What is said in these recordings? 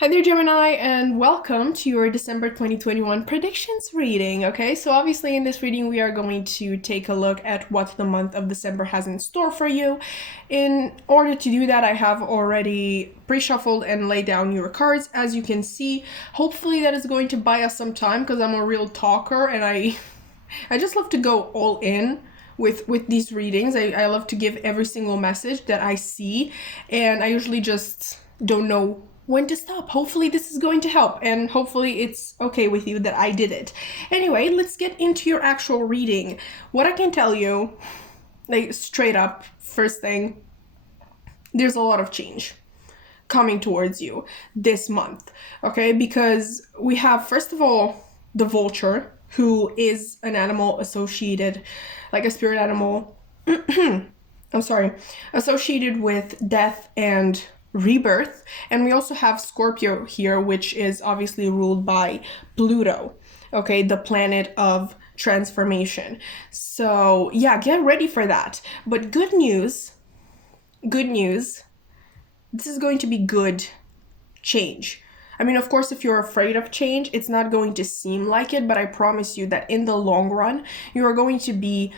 Hi there, Gemini, and welcome to your December 2021 predictions reading. Okay, so obviously in this reading, we are going to take a look at what the month of December has in store for you. In order to do that, I have already pre-shuffled and laid down your cards. As you can see, hopefully that is going to buy us some time because I'm a real talker and I just love to go all in with these readings. I love to give every single message that I see, and I usually just don't know when to stop. Hopefully this is going to help, and hopefully it's okay with you that I did it. Anyway, let's get into your actual reading. What I can tell you, like straight up, first thing, there's a lot of change coming towards you this month, okay? Because we have, first of all, the vulture, who is an animal associated, like a spirit animal, I'm sorry, associated with death and rebirth. And we also have Scorpio here, which is obviously ruled by Pluto, okay, the planet of transformation. So yeah, get ready for that. But good news, this is going to be good change. I mean, of course, if you're afraid of change, it's not going to seem like it, but I promise you that in the long run, you are going to be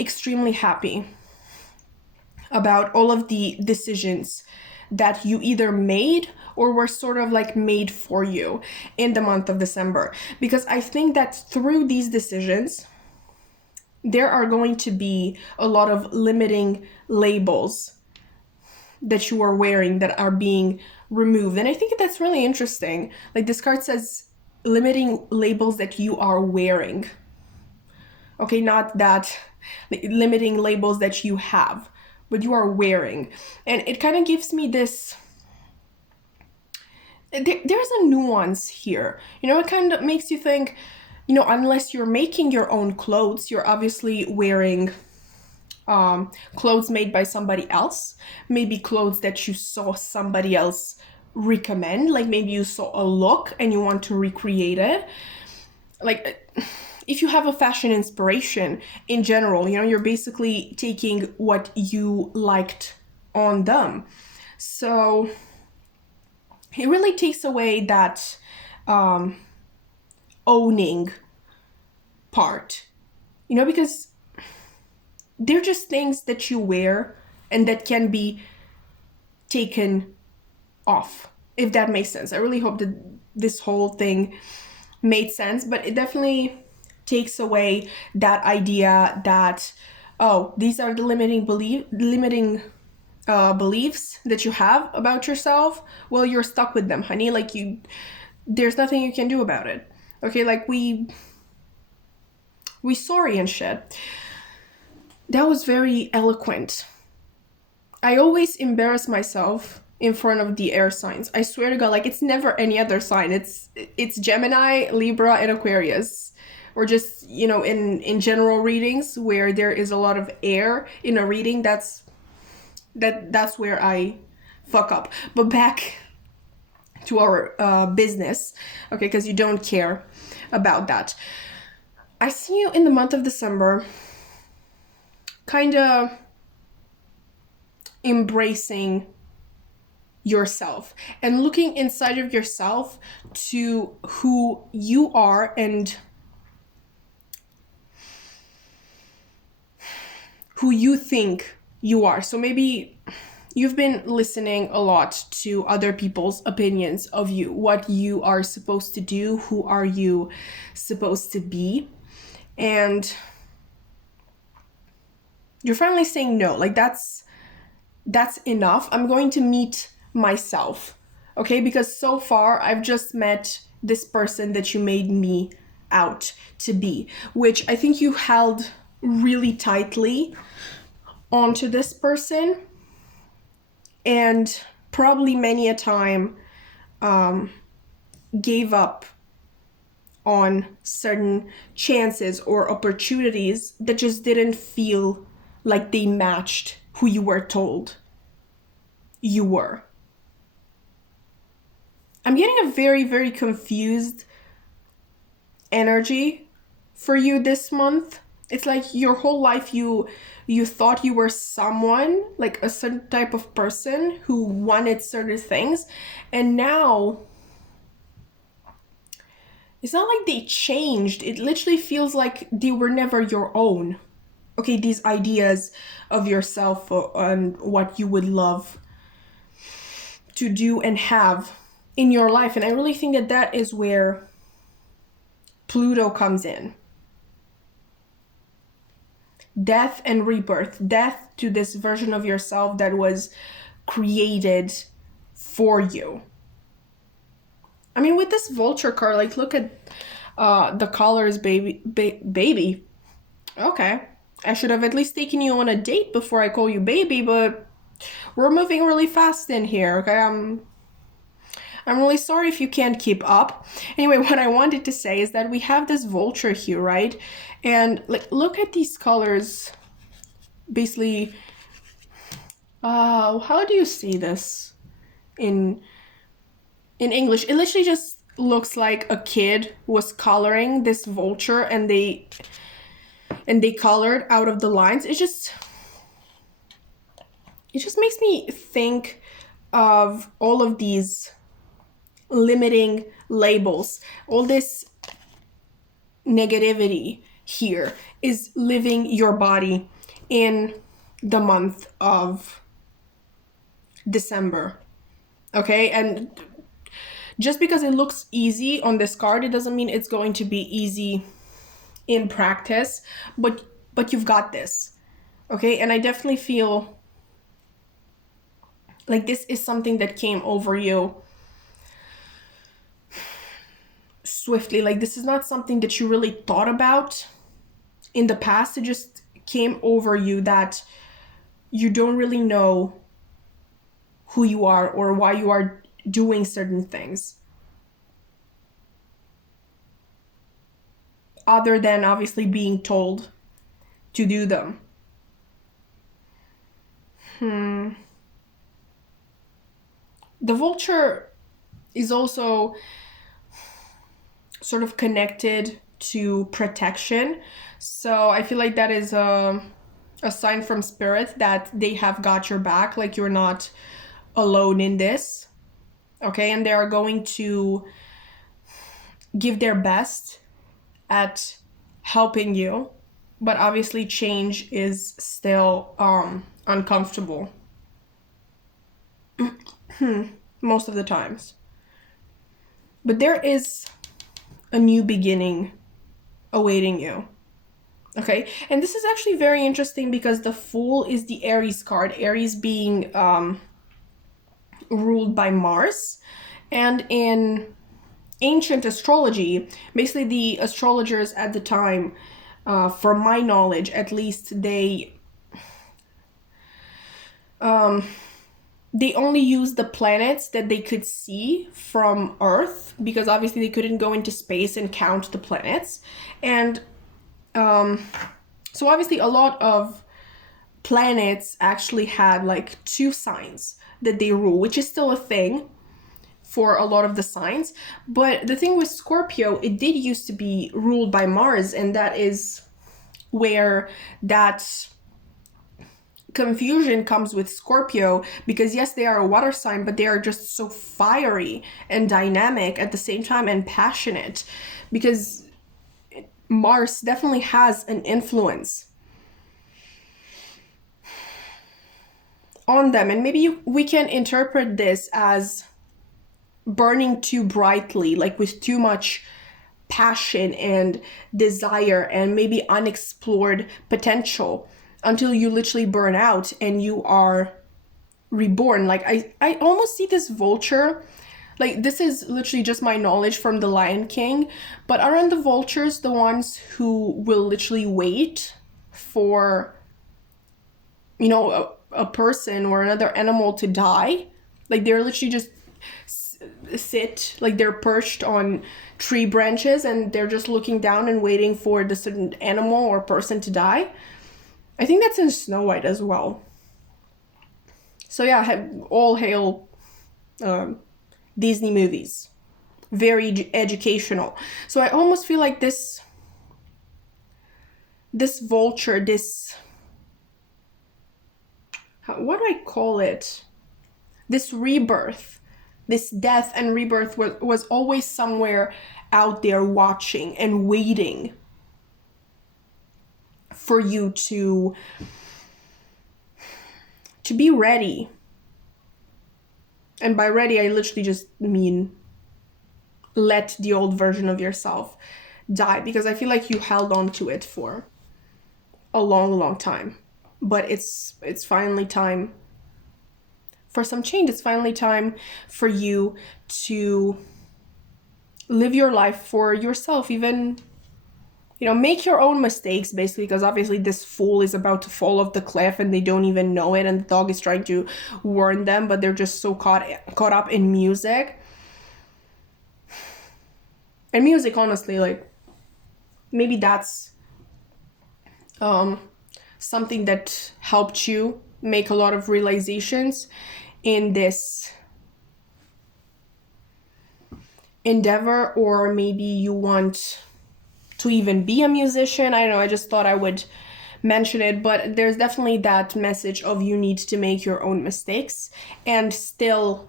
extremely happy about all of the decisions that you either made or were sort of like made for you in the month of December. Because I think that through these decisions, there are going to be a lot of limiting labels that you are wearing that are being removed. And I think that's really interesting. Like this card says limiting labels that you are wearing. Okay, not that limiting labels that you have, but you are wearing. And it kind of gives me this, there's a nuance here. You know, it kind of makes you think, you know, unless you're making your own clothes, you're obviously wearing clothes made by somebody else, maybe clothes that you saw somebody else recommend, like maybe you saw a look and you want to recreate it. Like if you have a fashion inspiration in general, you know, you're basically taking what you liked on them. So it really takes away that owning part, you know, because they're just things that you wear and that can be taken off, if that makes sense. I really hope that this whole thing made sense, but it definitely takes away that idea that, oh, these are the limiting beliefs that you have about yourself. Well, you're stuck with them, honey. Like there's nothing you can do about it. Okay, like we sorry and shit. That was very eloquent. I always embarrass myself in front of the air signs. I swear to God, like it's never any other sign. It's Gemini, Libra, and Aquarius. Or just, you know, in general readings where there is a lot of air in a reading, that's where I fuck up. But back to our business, okay, because you don't care about that. I see you in the month of December kind of embracing yourself and looking inside of yourself to who you are and who you think you are. So maybe you've been listening a lot to other people's opinions of you, what you are supposed to do, who are you supposed to be, and you're finally saying no. Like that's enough. I'm going to meet myself, okay? Because so far I've just met this person that you made me out to be, which I think you held really tightly onto this person and probably many a time gave up on certain chances or opportunities that just didn't feel like they matched who you were told you were. I'm getting a very, very confused energy for you this month. It's like your whole life you thought you were someone, like a certain type of person who wanted certain things, and now it's not like they changed. It literally feels like they were never your own. Okay, these ideas of yourself and what you would love to do and have in your life. And I really think that that is where Pluto comes in. Death and rebirth. Death to this version of yourself that was created for you. I mean, with this vulture card, like, look at the colors, baby. Okay. I should have at least taken you on a date before I call you baby, but we're moving really fast in here, okay? I'm really sorry if you can't keep up. Anyway, what I wanted to say is that we have this vulture here, right? And like, look at these colors. Basically, how do you say this in English? It literally just looks like a kid was coloring this vulture, and they colored out of the lines. It just makes me think of all of these limiting labels. All this negativity here is living your body in the month of December. Okay? And just because it looks easy on this card, it doesn't mean it's going to be easy in practice, but you've got this. Okay? And I definitely feel like this is something that came over you swiftly. Like, this is not something that you really thought about in the past. It just came over you that you don't really know who you are or why you are doing certain things, other than obviously being told to do them. The vulture is also sort of connected to protection. So I feel like that is a sign from spirit that they have got your back, like you're not alone in this. Okay, and they are going to give their best at helping you, but obviously change is still uncomfortable most of the times. But there is a new beginning awaiting you. Okay, and this is actually very interesting because the Fool is the Aries card, Aries being ruled by Mars. And in ancient astrology, basically the astrologers at the time, from my knowledge at least, they only used the planets that they could see from Earth, because obviously they couldn't go into space and count the planets. And so obviously a lot of planets actually had like two signs that they rule, which is still a thing for a lot of the signs. But the thing with Scorpio, it did used to be ruled by Mars, and that is where that confusion comes with Scorpio, because yes, they are a water sign, but they are just so fiery and dynamic at the same time and passionate, because Mars definitely has an influence on them. And maybe we can interpret this as burning too brightly, like with too much passion and desire and maybe unexplored potential, until you literally burn out and you are reborn. Like I almost see this vulture, like this is literally just my knowledge from the Lion King, but aren't the vultures the ones who will literally wait for, you know, a person or another animal to die? Like they're literally just sit, like they're perched on tree branches and they're just looking down and waiting for the certain animal or person to die. I think that's in Snow White as well. So yeah, all hail Disney movies. Very educational. So I almost feel like this this vulture, this, what do I call it? This rebirth, this death and rebirth was always somewhere out there watching and waiting for you to be ready. And by ready, I literally just mean let the old version of yourself die, because I feel like you held on to it for a long time. But it's finally time for some change. It's finally time for you to live your life for yourself, even, you know, make your own mistakes, basically, because obviously this fool is about to fall off the cliff and they don't even know it, and the dog is trying to warn them, but they're just so caught up in music. And music, honestly, like, maybe that's something that helped you make a lot of realizations in this endeavor, or maybe you want to even be a musician. I don't know, I just thought I would mention it, but there's definitely that message of you need to make your own mistakes and still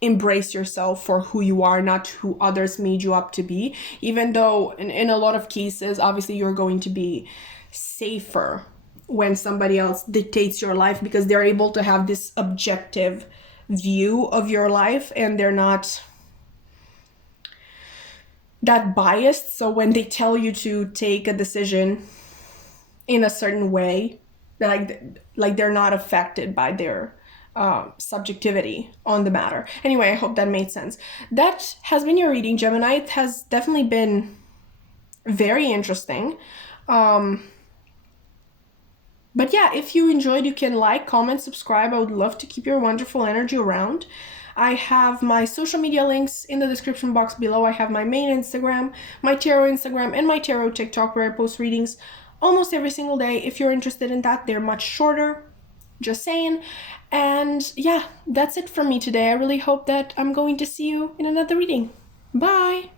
embrace yourself for who you are, not who others made you up to be, even though in a lot of cases, obviously, you're going to be safer when somebody else dictates your life, because they're able to have this objective view of your life and they're not that biased. So when they tell you to take a decision in a certain way, like they're not affected by their subjectivity on the matter. Anyway, I hope that made sense. That has been your reading, Gemini. It has definitely been very interesting. But yeah, if you enjoyed, you can like, comment, subscribe. I would love to keep your wonderful energy around. I have my social media links in the description box below. I have my main Instagram, my tarot Instagram, and my tarot TikTok, where I post readings almost every single day. If you're interested in that, they're much shorter. Just saying. And yeah, that's it from me today. I really hope that I'm going to see you in another reading. Bye!